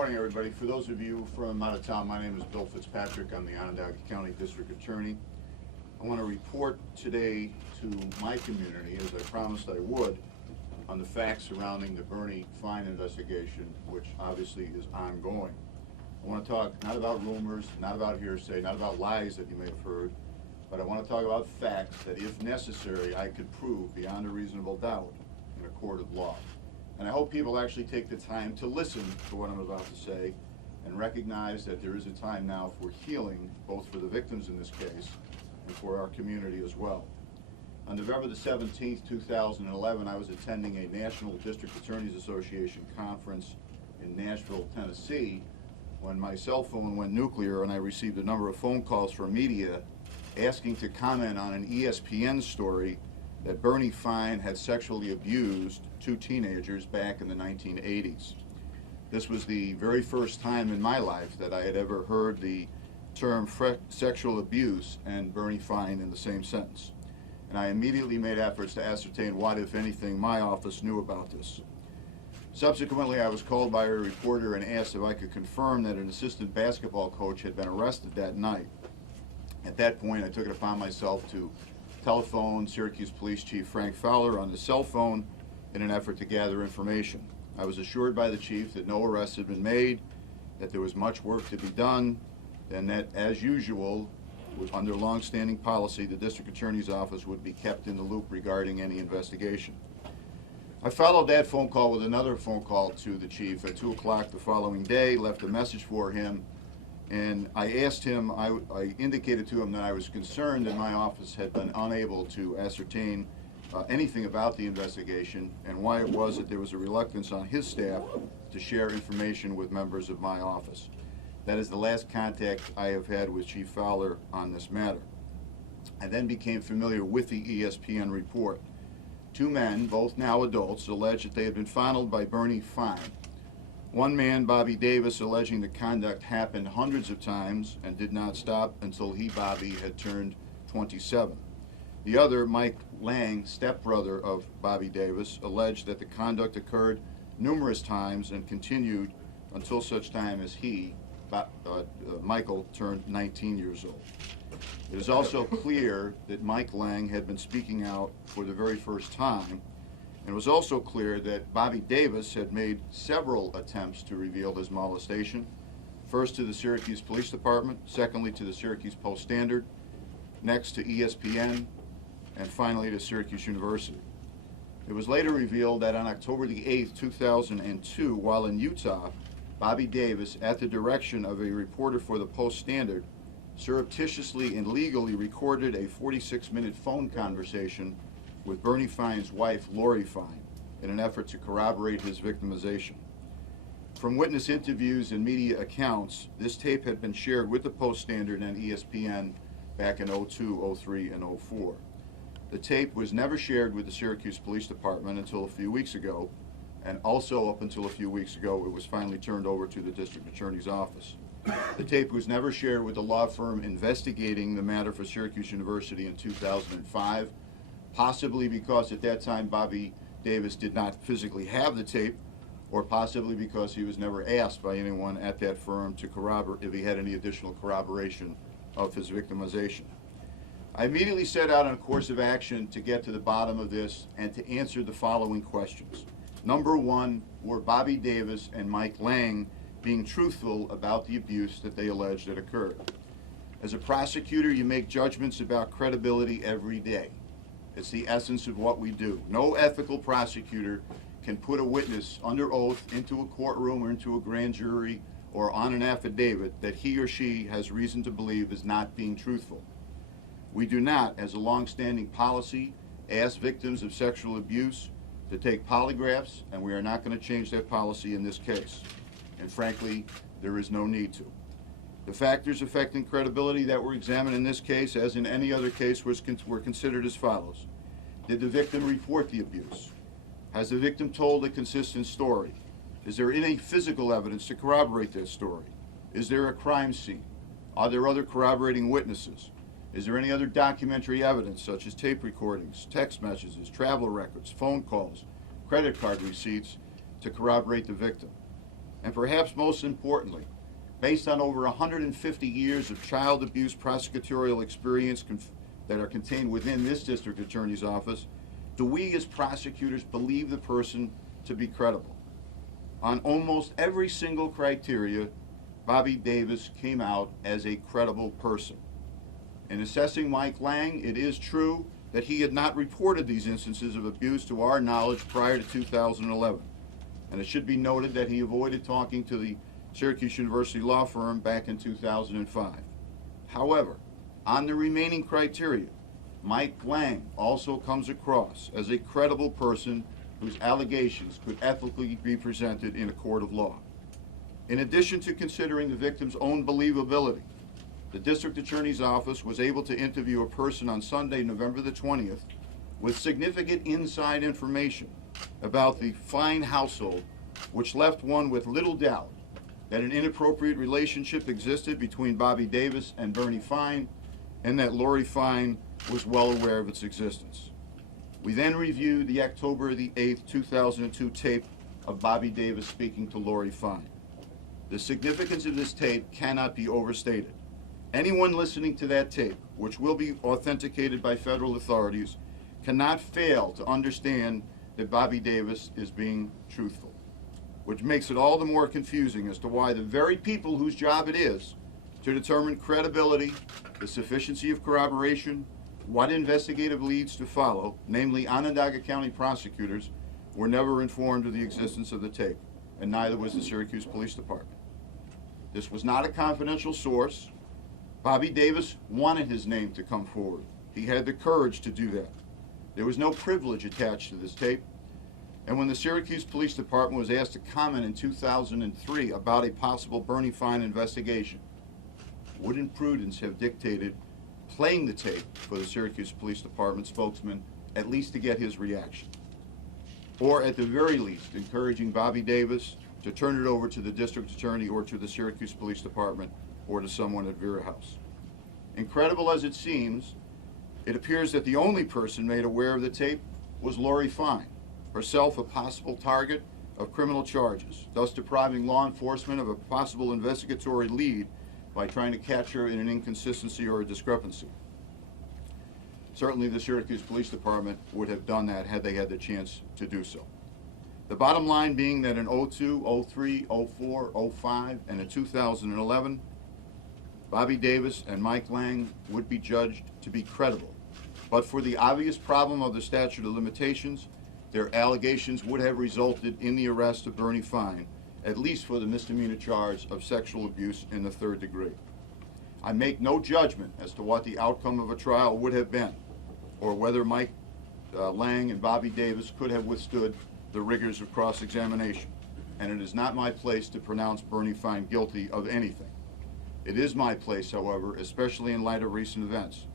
morning, everybody. For those of you from out of town, my name is Bill Fitzpatrick. I'm the Onondaga County District Attorney. I want to report today to my community, as I promised I would, on the facts surrounding the Bernie Fine investigation, which obviously is ongoing. I want to talk not about rumors, not about hearsay, not about lies that you may have heard, but I want to talk about facts that, if necessary, I could prove beyond a reasonable doubt in a court of law. And I hope people actually take the time to listen to what I'm about to say and recognize that there is a time now for healing, both for the victims in this case and for our community as well. On November the 17th, 2011, I was attending a National District Attorneys Association conference in Nashville, Tennessee, when my cell phone went nuclear and I received a number of phone calls from media asking to comment on an ESPN story that Bernie Fine had sexually abused two teenagers back in the 1980s. This was the very first time in my life that I had ever heard the term sexual abuse and Bernie Fine in the same sentence. And I immediately made efforts to ascertain what, if anything, my office knew about this. Subsequently, I was called by a reporter and asked if I could confirm that an assistant basketball coach had been arrested that night. At that point, I took it upon myself to telephone Syracuse Police Chief Frank Fowler on his cell phone in an effort to gather information. I was assured by the chief that no arrests had been made, that there was much work to be done, and that, as usual, under long-standing policy, the district attorney's office would be kept in the loop regarding any investigation. I followed that phone call with another phone call to the chief at 2 o'clock the following day, left a message for him, and I asked him, I indicated to him that I was concerned that my office had been unable to ascertain anything about the investigation and why it was that there was a reluctance on his staff to share information with members of my office. That is the last contact I have had with Chief Fowler on this matter. I then became familiar with the ESPN report. Two men, both now adults, alleged that they had been fondled by Bernie Fine. One man, Bobby Davis, alleging the conduct happened hundreds of times and did not stop until he, Bobby, had turned 27. The other, Mike Lang, stepbrother of Bobby Davis, alleged that the conduct occurred numerous times and continued until such time as he, Michael, turned 19 years old. It is also clear that Mike Lang had been speaking out for the very first time, and it was also clear that Bobby Davis had made several attempts to reveal his molestation, first to the Syracuse Police Department, secondly to the Syracuse Post-Standard, next to ESPN, and finally to Syracuse University. It was later revealed that on October the 8th, 2002, while in Utah, Bobby Davis, at the direction of a reporter for the Post-Standard, surreptitiously and legally recorded a 46-minute phone conversation with Bernie Fine's wife, Lori Fine, in an effort to corroborate his victimization. From witness interviews and media accounts, this tape had been shared with the Post-Standard and ESPN back in 02, 03, and 04. The tape was never shared with the Syracuse Police Department until a few weeks ago, and also up until a few weeks ago, it was finally turned over to the district attorney's office. The tape was never shared with the law firm investigating the matter for Syracuse University in 2005, possibly because at that time Bobby Davis did not physically have the tape, or possibly because he was never asked by anyone at that firm to corroborate if he had any additional corroboration of his victimization. I immediately set out on a course of action to get to the bottom of this and to answer the following questions. Number one, were Bobby Davis and Mike Lang being truthful about the abuse that they alleged had occurred? As a prosecutor, you make judgments about credibility every day. It's the essence of what we do. No ethical prosecutor can put a witness under oath into a courtroom or into a grand jury or on an affidavit that he or she has reason to believe is not being truthful. We do not, as a long-standing policy, ask victims of sexual abuse to take polygraphs, and we are not going to change that policy in this case. And frankly, there is no need to. The factors affecting credibility that were examined in this case, as in any other case, were considered as follows. Did the victim report the abuse? Has the victim told a consistent story? Is there any physical evidence to corroborate that story? Is there a crime scene? Are there other corroborating witnesses? Is there any other documentary evidence, such as tape recordings, text messages, travel records, phone calls, credit card receipts, to corroborate the victim? and perhaps most importantly, based on over 150 years of child abuse prosecutorial experience that are contained within this district attorney's office, do we as prosecutors believe the person to be credible? On almost every single criteria, Bobby Davis came out as a credible person. In assessing Mike Lang, it is true that he had not reported these instances of abuse to our knowledge prior to 2011. And it should be noted that he avoided talking to the Syracuse University law firm back in 2005. However, on the remaining criteria, Mike Lang also comes across as a credible person whose allegations could ethically be presented in a court of law. In addition to considering the victim's own believability, the district attorney's office was able to interview a person on Sunday, November the 20th, with significant inside information about the Fine household, which left one with little doubt that an inappropriate relationship existed between Bobby Davis and Bernie Fine, and that Lori Fine was well aware of its existence. We then reviewed the October the 8th, 2002 tape of Bobby Davis speaking to Lori Fine. The significance of this tape cannot be overstated. Anyone listening to that tape, which will be authenticated by federal authorities, cannot fail to understand that Bobby Davis is being truthful, which makes it all the more confusing as to why the very people whose job it is to determine credibility, the sufficiency of corroboration, what investigative leads to follow, namely Onondaga County prosecutors, were never informed of the existence of the tape, and neither was the Syracuse Police Department. This was not a confidential source. Bobby Davis wanted his name to come forward. He had the courage to do that. There was no privilege attached to this tape. And when the Syracuse Police Department was asked to comment in 2003 about a possible Bernie Fine investigation, wouldn't prudence have dictated playing the tape for the Syracuse Police Department spokesman, at least to get his reaction? Or at the very least, encouraging Bobby Davis to turn it over to the district attorney or to the Syracuse Police Department or to someone at Vera House. Incredible as it seems, it appears that the only person made aware of the tape was Lori Fine, herself a possible target of criminal charges, thus depriving law enforcement of a possible investigatory lead by trying to catch her in an inconsistency or a discrepancy. Certainly the Syracuse Police Department would have done that had they had the chance to do so. The bottom line being that in 02, 03, 04, 05, and in 2011, Bobby Davis and Mike Lang would be judged to be credible. But for the obvious problem of the statute of limitations, their allegations would have resulted in the arrest of Bernie Fine, at least for the misdemeanor charge of sexual abuse in the 3rd degree. I make no judgment as to what the outcome of a trial would have been, or whether Mike Lang and Bobby Davis could have withstood the rigors of cross-examination, and it is not my place to pronounce Bernie Fine guilty of anything. It is my place, however, especially in light of recent events,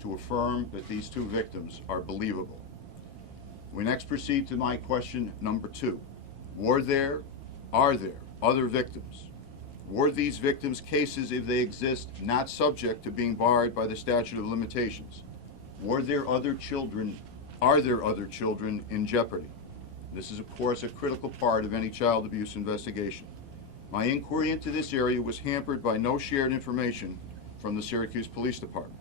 to affirm that these two victims are believable. We next proceed to my question number 2. Are there other victims? Were these victims' cases, if they exist, not subject to being barred by the statute of limitations? Are there other children in jeopardy? This is, of course, a critical part of any child abuse investigation. My inquiry into this area was hampered by no shared information from the Syracuse Police Department.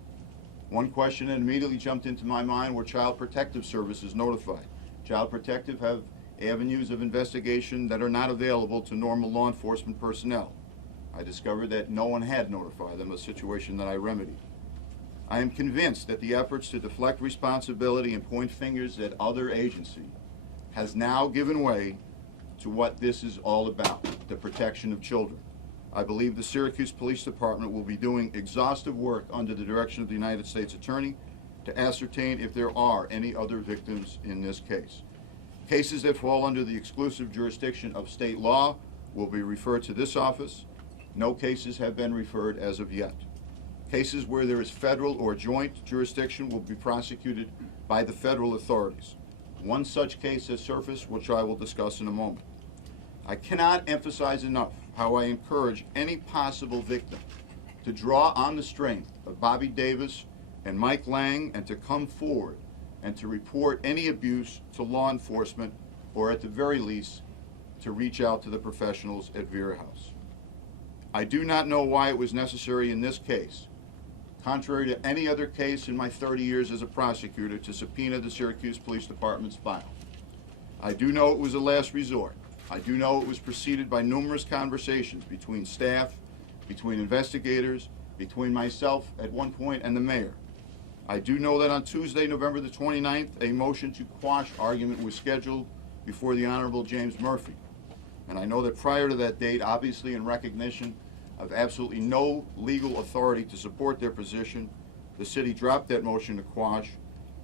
One question that immediately jumped into my mind: were Child Protective Services notified? Child Protective have avenues of investigation that are not available to normal law enforcement personnel. I discovered that no one had notified them, a situation that I remedied. I am convinced that the efforts to deflect responsibility and point fingers at other agencies has now given way to what this is all about, the protection of children. I believe the Syracuse Police Department will be doing exhaustive work under the direction of the United States Attorney to ascertain if there are any other victims in this case. Cases that fall under the exclusive jurisdiction of state law will be referred to this office. No cases have been referred as of yet. Cases where there is federal or joint jurisdiction will be prosecuted by the federal authorities. One such case has surfaced, which I will discuss in a moment. I cannot emphasize enough how I encourage any possible victim to draw on the strength of Bobby Davis and Mike Lang and to come forward and to report any abuse to law enforcement, or at the very least, to reach out to the professionals at Vera House. I do not know why it was necessary in this case, contrary to any other case in my 30 years as a prosecutor, to subpoena the Syracuse Police Department's file. I do know it was a last resort. I do know it was preceded by numerous conversations between staff, between investigators, between myself at one point and the mayor. I do know that on Tuesday, November the 29th, a motion to quash argument was scheduled before the Honorable James Murphy. And I know that prior to that date, obviously in recognition of absolutely no legal authority to support their position, the city dropped that motion to quash,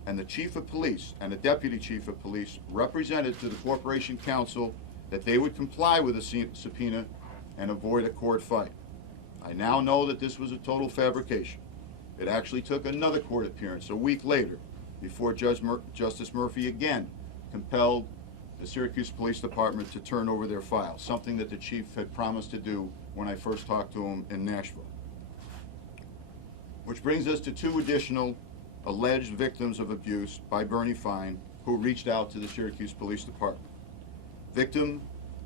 and the chief of police and the deputy chief of police represented to the Corporation Council that they would comply with the subpoena and avoid a court fight. I now know that this was a total fabrication. It actually took another court appearance a week later before Justice Murphy again compelled the Syracuse Police Department to turn over their file, something that the chief had promised to do when I first talked to him in Nashville. Which brings us to two additional alleged victims of abuse by Bernie Fine who reached out to the Syracuse Police Department. Victim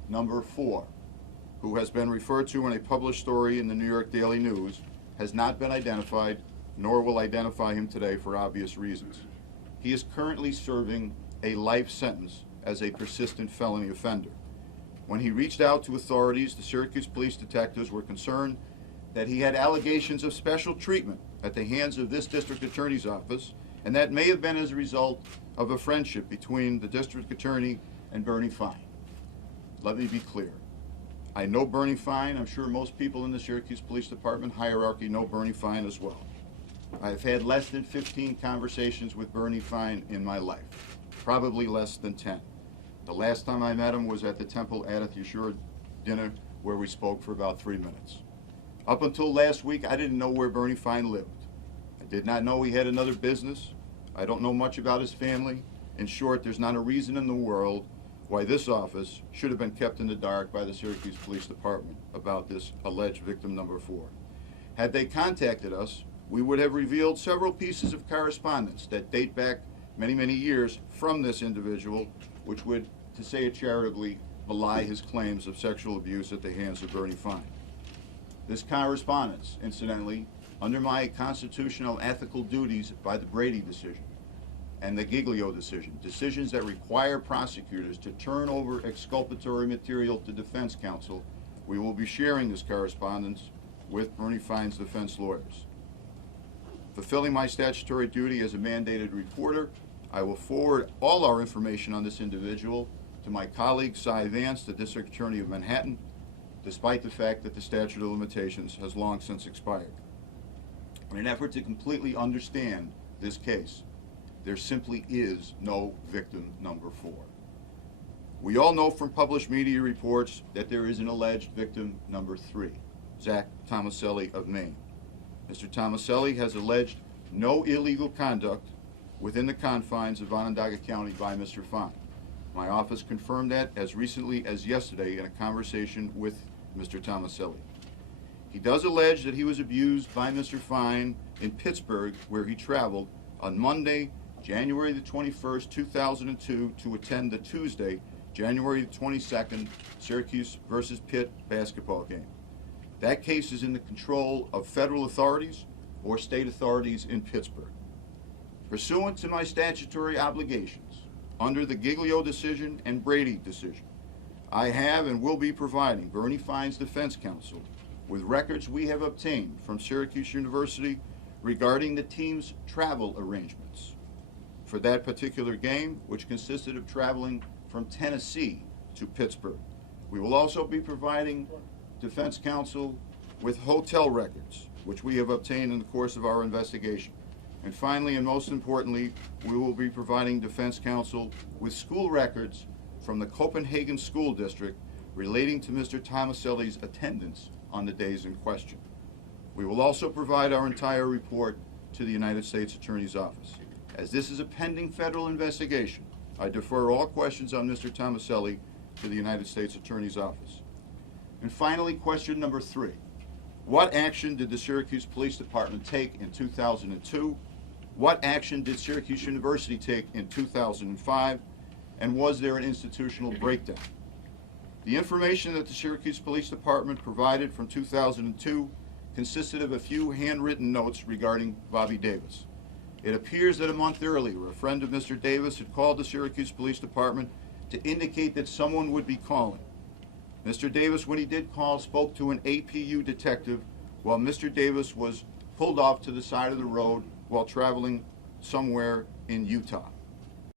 number 4, who has been referred to in a published story in the New York Daily News, has not been identified, nor will identify him today for obvious reasons. He is currently serving a life sentence as a persistent felony offender. When he reached out to authorities, the Syracuse police detectives were concerned that he had allegations of special treatment at the hands of this district attorney's office, and that may have been as a result of a friendship between the district attorney and Bernie Fine. Let me be clear. I know Bernie Fine. I'm sure most people in the Syracuse Police Department hierarchy know Bernie Fine as well. I've had less than 15 conversations with Bernie Fine in my life, probably less than 10. The last time I met him was at the Temple Adath Yeshua dinner, where we spoke for about 3 minutes. Up until last week, I didn't know where Bernie Fine lived. I did not know he had another business. I don't know much about his family. In short, there's not a reason in the world why this office should have been kept in the dark by the Syracuse Police Department about this alleged victim number 4. Had they contacted us, we would have revealed several pieces of correspondence that date back many, many years from this individual, which would, to say it charitably, belie his claims of sexual abuse at the hands of Bernie Fine. This correspondence, incidentally, under my constitutional ethical duties by the Brady decision and the Giglio decision, decisions that require prosecutors to turn over exculpatory material to defense counsel, we will be sharing this correspondence with Bernie Fine's defense lawyers. Fulfilling my statutory duty as a mandated reporter, I will forward all our information on this individual to my colleague Cy Vance, the District Attorney of Manhattan, despite the fact that the statute of limitations has long since expired. In an effort to completely understand this case, there simply is no victim number 4. We all know from published media reports that there is an alleged victim number 3, Zach Tomaselli of Maine. Mr. Tomaselli has alleged no illegal conduct within the confines of Onondaga County by Mr. Fine. My office confirmed that as recently as yesterday in a conversation with Mr. Tomaselli. He does allege that he was abused by Mr. Fine in Pittsburgh, where he traveled on Monday, January the 21st, 2002, to attend the Tuesday, January the 22nd, Syracuse versus Pitt basketball game. That case is in the control of federal authorities or state authorities in Pittsburgh. Pursuant to my statutory obligations, under the Giglio decision and Brady decision, I have and will be providing Bernie Fine's defense counsel with records we have obtained from Syracuse University regarding the team's travel arrangements for that particular game, which consisted of traveling from Tennessee to Pittsburgh. We will also be providing defense counsel with hotel records, which we have obtained in the course of our investigation. And finally, and most importantly, we will be providing defense counsel with school records from the Copenhagen School District relating to Mr. Tomaselli's attendance on the days in question. We will also provide our entire report to the United States Attorney's Office. As this is a pending federal investigation, I defer all questions on Mr. Tomaselli to the United States Attorney's Office. And finally, question number 3. What action did the Syracuse Police Department take in 2002? What action did Syracuse University take in 2005? And was there an institutional breakdown? The information that the Syracuse Police Department provided from 2002 consisted of a few handwritten notes regarding Bobby Davis. It appears that a month earlier, a friend of Mr. Davis had called the Syracuse Police Department to indicate that someone would be calling. Mr. Davis, when he did call, spoke to an APU detective while Mr. Davis was pulled off to the side of the road while traveling somewhere in Utah.